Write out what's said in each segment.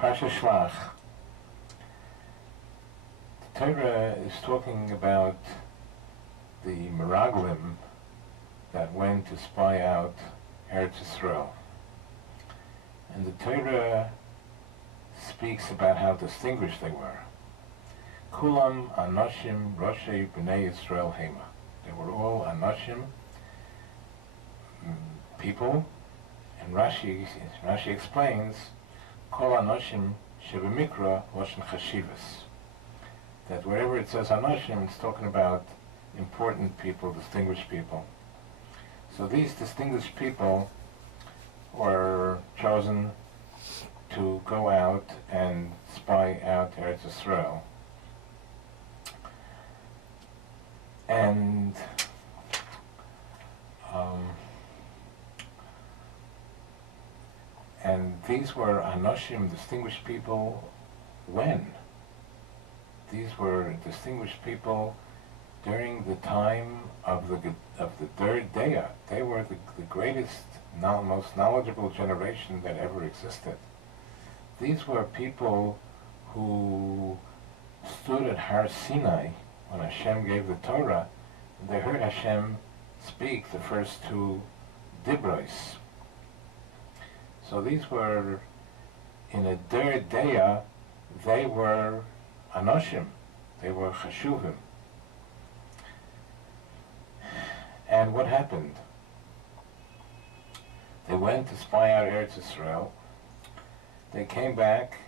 Parsha Shlach. The Torah is talking about the Meraglim that went to spy out Eretz Yisrael. And the Torah speaks about how distinguished they were. Kulam Anoshim Roshei B'nai Yisrael Hema. They were all Anoshim, people, and Rashi explains Kol Anoshim Shebemikra Loshen Chashivas. That wherever it says Anoshim, it's talking about important people, distinguished people. So these distinguished people were chosen to go out and spy out Eretz Yisrael. And these were Anoshim, distinguished people, when? These were distinguished people during the time of the third Deya. They were the greatest, most knowledgeable generation that ever existed. These were people who stood at Har Sinai when Hashem gave the Torah, and they heard Hashem speak the first two Dibros. So these were, in a third Deya, they were Anoshim, they were Chashuvim. And what happened? They went to spy out Eretz Yisrael. They came back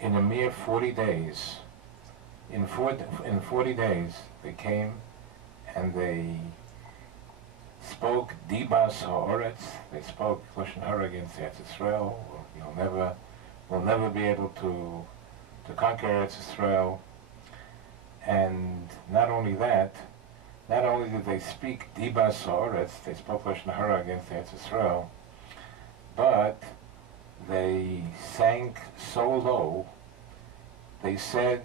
in a mere 40 days. In 40 days, they came and they spoke Dibas Ha'oretz. They spoke Lashon Hara against Eretz Yisrael. We'll never be able to conquer Eretz Yisrael. And not only that, not only did they speak Dibas Ha'oretz, they spoke Lashon Hara against Eretz Yisrael, but they sank so low, they said,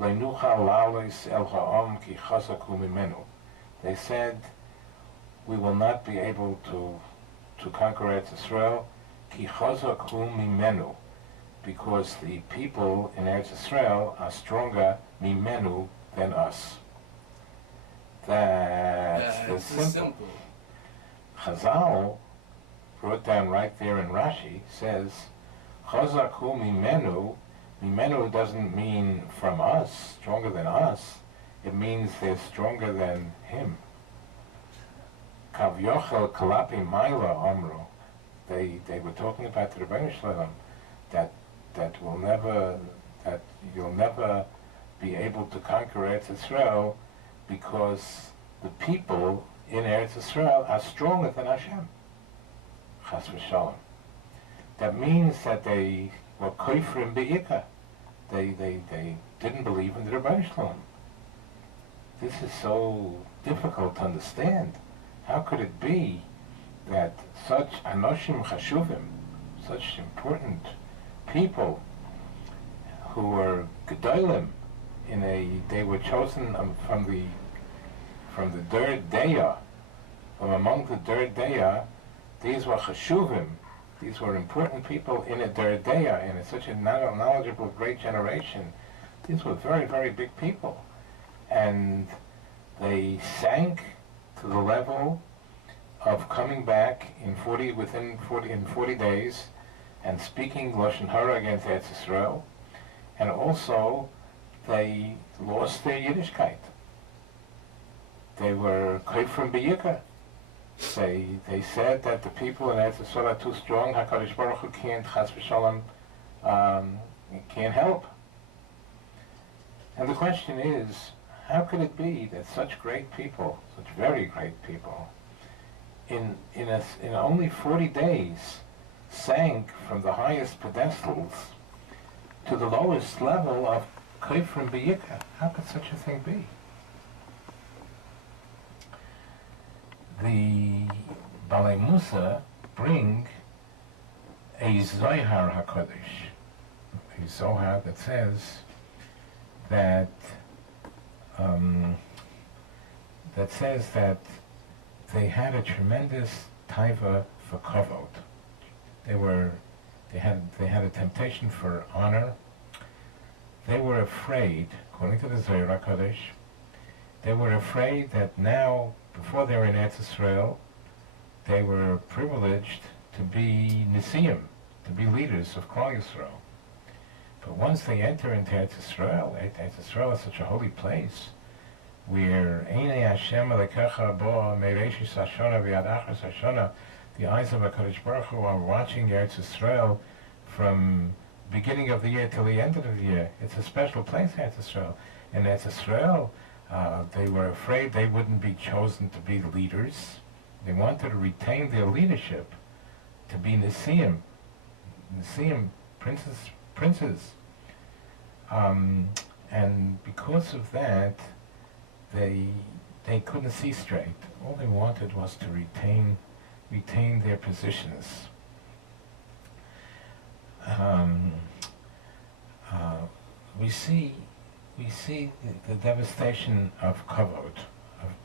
Leinucha la'alos el ha'am ki chazaku mimenu. They said, we will not be able to conquer Eretz Yisrael, ki chazaku mimenu, because the people in Eretz Yisrael are stronger mimenu than us. That's simple. Chazal brought down right there in Rashi, says, Chazaku mimenu. Mimenu doesn't mean from us, stronger than us. It means they're stronger than him. Kav yochel kalapi maila amru. They were talking about the Rebbeinu Shalom that you'll never be able to conquer Eretz Yisrael because the people in Eretz Yisrael are stronger than Hashem. Chas v'shalom. That means that they were koifrim be'ikah. They didn't believe in the Rebbeinu Shalom. This is so difficult to understand. How could it be that such anoshim chashuvim, such important people who were gedolim they were chosen from the third Deya, from among the third Deya, these were chashuvim. These were important people in a Deya, in such a knowledgeable, great generation. These were very, very big people. And they sank to the level of coming back in 40 days and speaking Lashon Hara against Eretz Yisrael. And also, they lost their Yiddishkeit. They were koifrim b'yikah. They said that the people in Eretz Yisrael are too strong. HaKadosh Baruch Hu can't, Chas v'shalom, can't help. And the question is, how could it be that such great people, such very great people, in only 40 days, sank from the highest pedestals to the lowest level of koifrim b'yikah? How could such a thing be? The Balei Musa bring a Zohar HaKodesh, a Zohar that says that they had a tremendous taiva for kavod. They they had a temptation for honor. They were afraid, according to the Zohar HaKadosh, they were afraid that now, before they were in Eretz Yisrael, they were privileged to be Nisiim, to be leaders of Klal Yisrael. But once they enter into Eretz Yisrael is such a holy place, where Einei Hashem Elekecha Bo Meireshis Hashana V'Yad Achas Hashana, the eyes of HaKadosh Baruch Hu are watching Eretz Yisrael from beginning of the year till the end of the year. It's a special place, Eretz Yisrael. And Eretz Yisrael, they were afraid they wouldn't be chosen to be leaders. They wanted to retain their leadership, to be Nisiim, princes. And because of that, they couldn't see straight. All they wanted was to retain their positions. We see the devastation of kavod,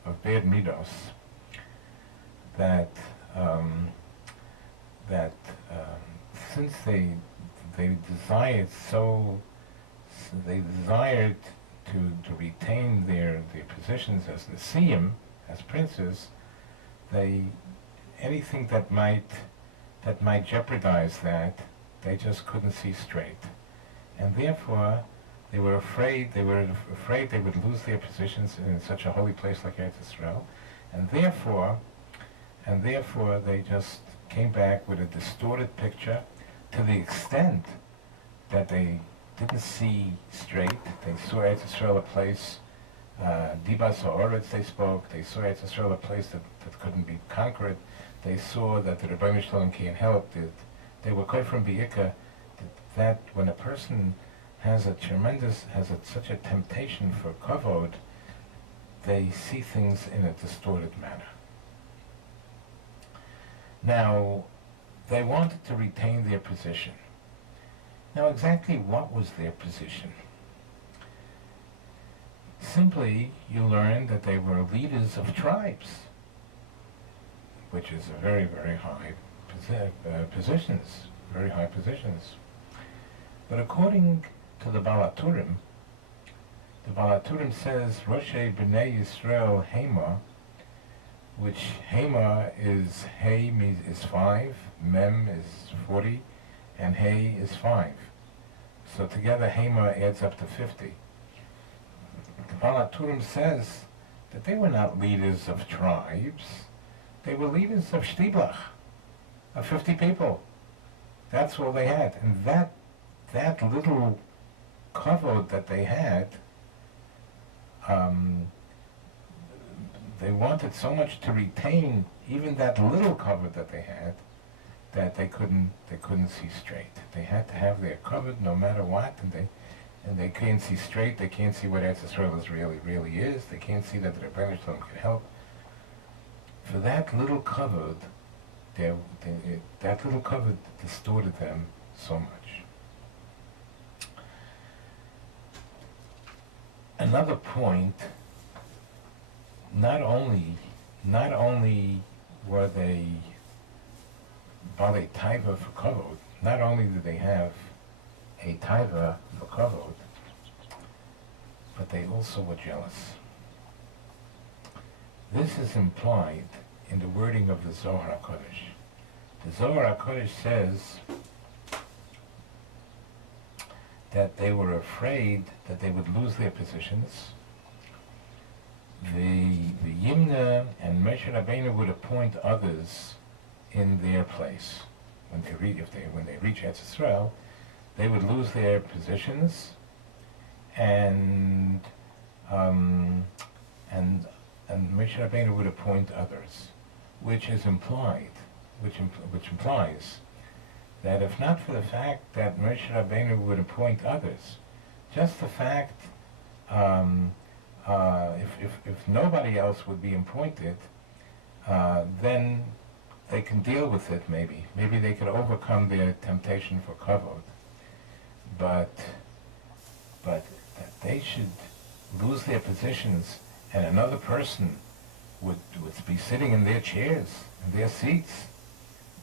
of bad midos, that since they desired to retain their positions as Nisiim, as princes, anything that might jeopardize that, they just couldn't see straight, and therefore they were afraid they would lose their positions in such a holy place like Eretz Yisrael, and therefore they just came back with a distorted picture, to the extent that they didn't see straight. They saw Eretz Yisrael a place, Dibas Ha'oretz they spoke, they saw Eretz Yisrael a place that couldn't be conquered, they saw that the Rebbeinu Shalom can't help it. They were quite from Bi'ika, that when a person has such a temptation for kavod, they see things in a distorted manner. Now, they wanted to retain their position. Now, exactly what was their position? Simply, you learn that they were leaders of tribes, which is a very, very high positions, very high positions. But according to the Baal HaTurim says, Roshei B'nai Yisrael Hema, which Hema is, Hey is 5, Mem is 40, and Hey is 5. So together Hema adds up to 50. The Baal HaTurim says that they were not leaders of tribes, they were leaders of Shtiblach, of 50 people. That's all they had. And that little kavod that they had, they wanted so much to retain even that little kavod that they had, that they couldn't see straight. They had to have their kavod no matter what, and they can't see straight. They can't see what Eretz Yisrael really is. They can't see that the Rebbeinu Shalom can help. For that little kavod, that little kavod distorted them so much. Another point, not only were they Balei Taiva for kavod, not only did they have a Taiva for kavod, but they also were jealous. This is implied in the wording of the Zohar HaKadosh. The Zohar HaKadosh says that they were afraid that they would lose their positions. The Yimna and Moshe Rabbeinu would appoint others in their place. When they reach Eretz Yisrael, they would lose their positions, and Moshe Rabbeinu would appoint others, which implies that if not for the fact that Moshe Rabbeinu would appoint others, just the fact if nobody else would be appointed, then they can deal with it. Maybe they could overcome their temptation for kavod. But that they should lose their positions and another person would be sitting in their chairs, in their seats,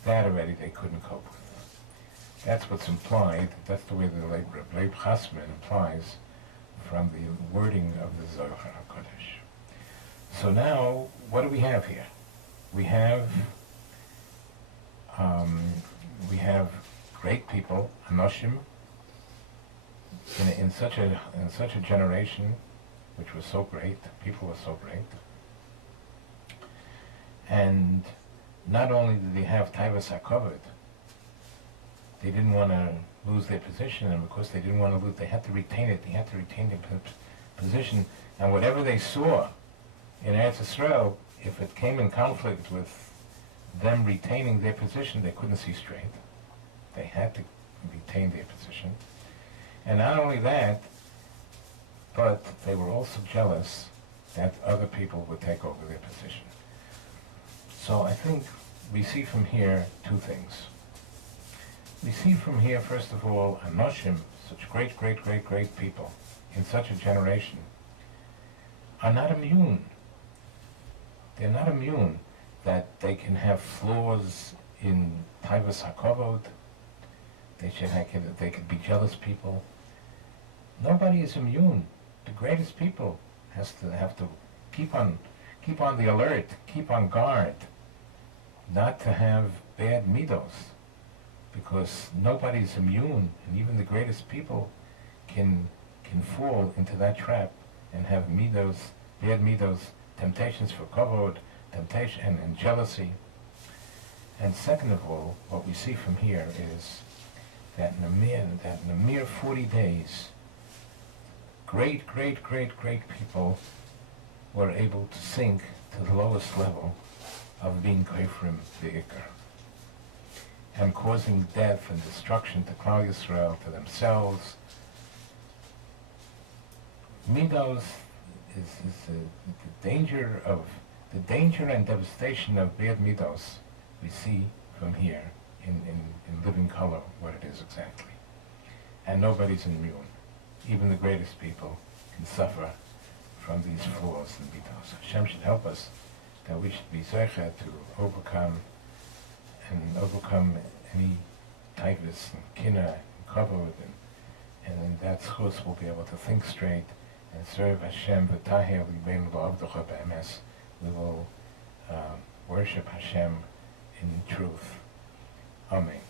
that already they couldn't cope with. That's what's implied. That's the way the late Reb Chasman implies from the wording of the Zohar HaKodesh. So now, what do we have here? We have great people, Anoshim, in such a generation, which was so great. People were so great, and not only did they have Taivas HaKavod, they didn't want to lose their position, and because they didn't want to lose, they had to retain it. They had to retain their position, and whatever they saw in Eretz Yisrael, if it came in conflict with them retaining their position, they couldn't see straight. They had to retain their position. And not only that, but they were also jealous that other people would take over their position. So I think we see from here two things. We see from here, first of all, Anoshim, such great, great, great, great people in such a generation, are not immune. They're not immune that they can have flaws in Taivas HaKavod. They could be jealous people. Nobody is immune. The greatest people have to keep on the alert, keep on guard, not to have bad Midos, because nobody's immune, and even the greatest people can fall into that trap and have Midos, bad Midos, temptations for kavod, temptation and jealousy. And second of all, what we see from here is that in a mere 40 days, great, great, great, great people were able to sink to the lowest level of being Kofrim V'ikar, and causing death and destruction to Klal Yisrael, to themselves. Midos is the danger and devastation of bad Midos we see from here in living color what it is exactly. And nobody's immune. Even the greatest people can suffer from these flaws in Midos. Hashem should help us that we should be zeicha to overcome any tightness and kina and kavod, and in that schus we'll be able to think straight and serve Hashem. We will worship Hashem in truth. Amen.